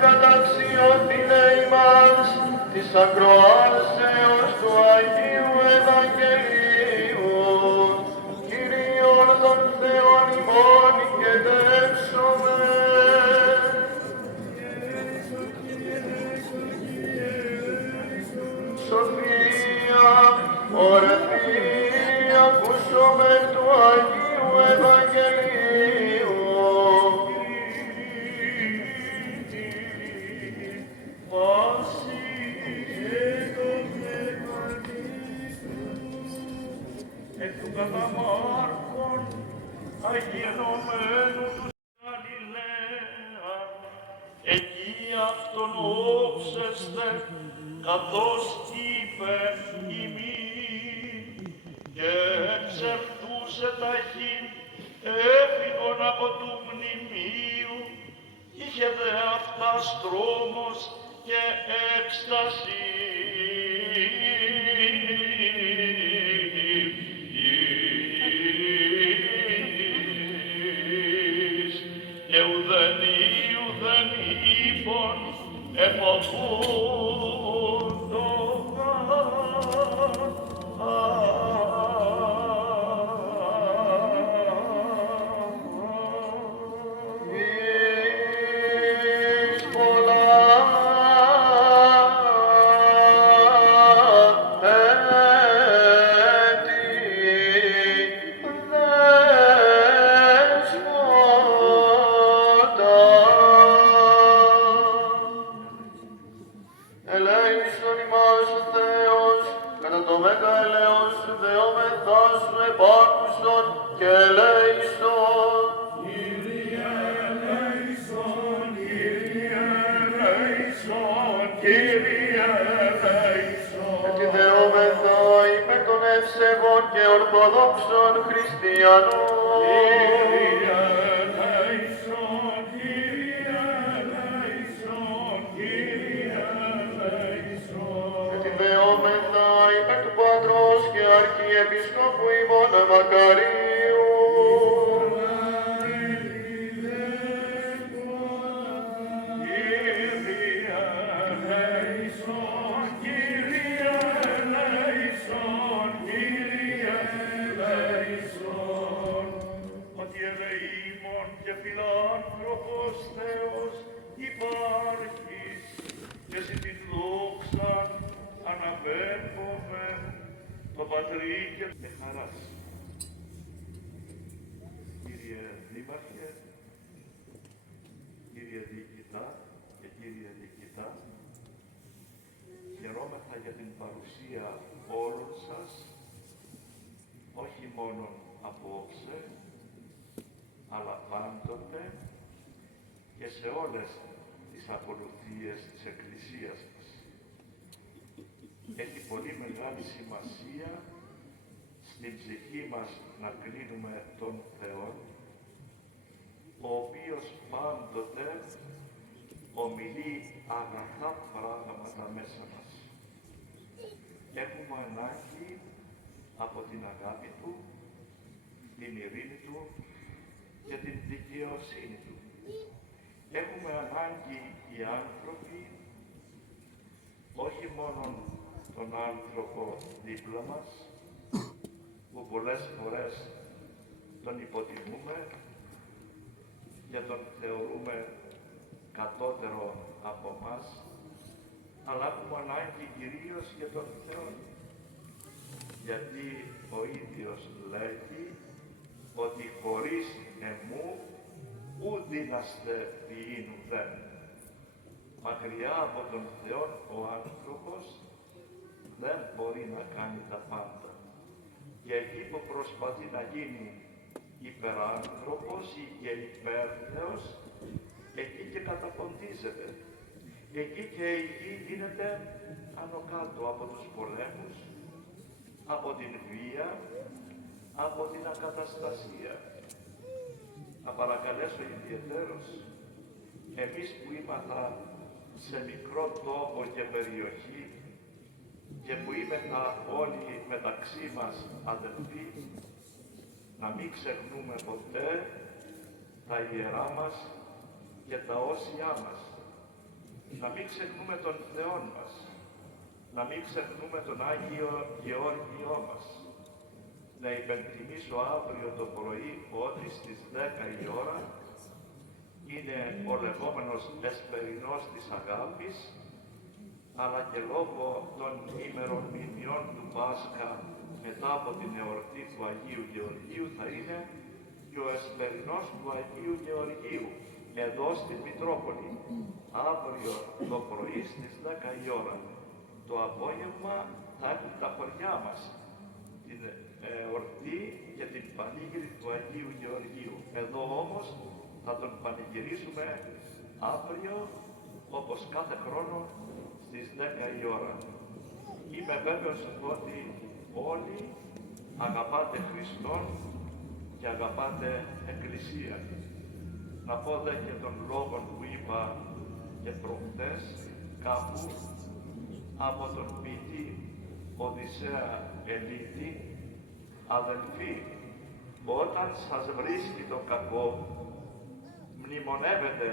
Καταξιότηνε ημάς της ακροάσεως του Αγίου Ευαγγελίου, Κύριον των Θεών ημών ηκετεύσομαι. Σοφία, ορθή, ακούσομαι του Αγίου Ευαγγελίου. Εκ του κατά Μάρκον αγιενωμένου του Γαλιλαία, εκεί αυτον όψεστε, καθώς είπε ημίν, και εξερθούσε ταχύν, έφυγον από του μνημείου, είχε δε αυτάς τρόμος και έκσταση. Και ουδεν είπον εφοβούντο Ελέησον ημάς ο Θεός, κατά το μέγα ελέος του δεόμεθά σου επάκουσον και ελέησον. Κύριε ελέησον, Κύριε ελέησον, Κύριε ελέησον. Και τη δεόμεθα υπέρ των ευσεβών και ορθοδόξων χριστιανών. Κύριε ελέησον, Κύριε ελέησον, Κύριε ελέησον. Και τη δεόμεθα υπέρ του Πατρός και Αρχιεπισκόπου ημών Μακαρίου. Ότι ελεήμων και φιλάνθρωπος Θεός υπάρχεις και σε την δόξα αναπέμπομαι το Πατρί και με χαράς. Κύριε Δήμαρχε, κύριε Διοικητά και κύριε Διοικητά, χαιρόμεθα για την παρουσία όλων σας, όχι μόνο απόψε, αλλά πάντοτε και σε όλες τις ακολουθίες της Εκκλησίας μας. Έχει πολύ μεγάλη σημασία στην ψυχή μας να κλείνουμε τον Θεό, ο οποίος πάντοτε ομιλεί αγαθά πράγματα μέσα μας. Έχουμε ανάγκη από την αγάπη Του, την ειρήνη Του και την ανάγκη οι άνθρωποι, όχι μόνο τον άνθρωπο δίπλα μας, που πολλές φορές τον υποτιμούμε και τον θεωρούμε κατώτερο από μας, αλλά έχουμε ανάγκη κυρίως για τον Θεό. Γιατί ο ίδιος λέγει ότι χωρίς εμού ου δύναστε ποιήν ουδέν. Μακριά από τον Θεό ο άνθρωπος δεν μπορεί να κάνει τα πάντα. Και εκεί που προσπαθεί να γίνει υπεράνθρωπος ή και υπέρθεος, εκεί και καταποντίζεται. Εκεί και η γη γίνεται άνω κάτω από τους πολέμους, από την βία, από την ακαταστασία. Θα παρακαλέσω ιδιαιτέρως, εμείς που ήμασταν σε μικρό τόπο και περιοχή και που είμεθα όλοι μεταξύ μας αδελφοί, να μην ξεχνούμε ποτέ τα ιερά μας και τα όσια μας. Να μην ξεχνούμε τον Θεό μας. Να μην ξεχνούμε τον Άγιο Γεώργιό μας. Να υπενθυμίσω αύριο το πρωί ότι στις 10 η ώρα είναι ο λεγόμενος Εσπερινός της Αγάπης, αλλά και λόγω των ημερομηνιών του Πάσχα μετά από την εορτή του Αγίου Γεωργίου θα είναι και ο Εσπερινός του Αγίου Γεωργίου εδώ στην Μητρόπολη, αύριο το πρωί στις 10 η ώρα. Το απόγευμα θα έχουν τα χωριά μας την εορτή και την πανήγυρη του Αγίου Γεωργίου. Εδώ όμως θα τον πανηγυρίσουμε αύριο, όπως κάθε χρόνο, στις 10 η ώρα. Είμαι βέβαιος ότι όλοι αγαπάτε Χριστόν και αγαπάτε Εκκλησία. Να πω δε και τον λόγο που είπα και προχτές κάπου από τον ποιητή Οδυσσέα Ελίτη, αδελφοί, όταν σας βρίσκει το κακό, μνημονεύετε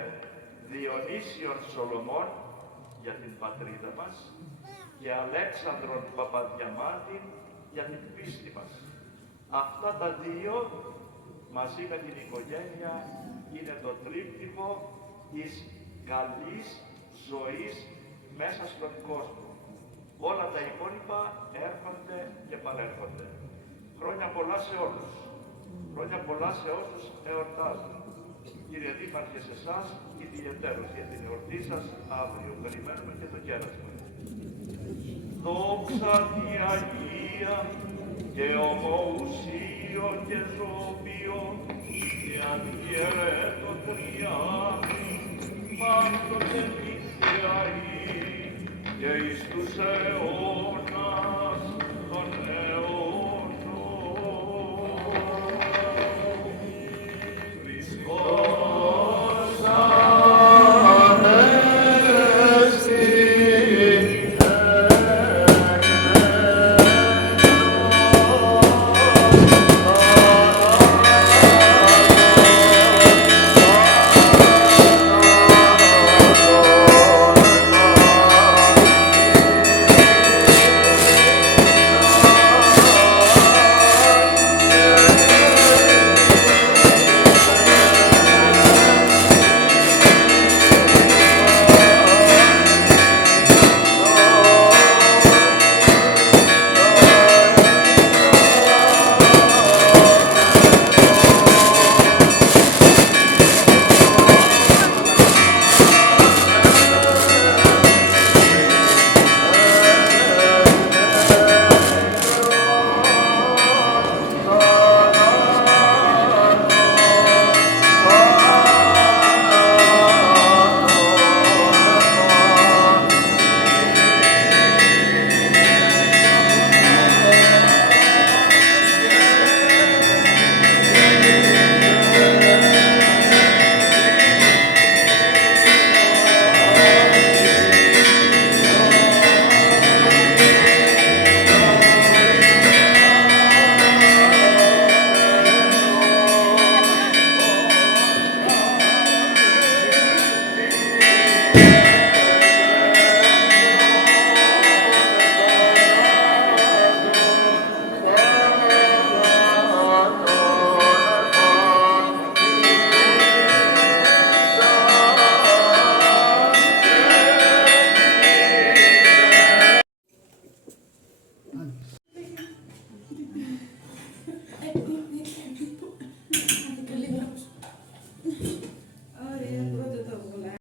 Διονύσιον Σολομών για την πατρίδα μας και Αλέξανδρον Παπαδιαμάντη για την πίστη μας. Αυτά τα δύο μαζί με την οικογένεια είναι το τρίπτυχο της καλής ζωής μέσα στον κόσμο. Όλα τα υπόλοιπα έρχονται και παρέρχονται. Χρόνια πολλά σε όλους. Χρόνια πολλά σε όσους εορτάζουν. Κύριε Δήμαρχε, σε εσάς ιδιαιτέρως για την εορτή σας αύριο. Περιμένουμε και το κέρασμα. Δόξα τη Αγία και ομοουσίο και ζώπιο και αδιαιρέτω τριάδι πάντοτε νυχτιαή και εις τους αιώνας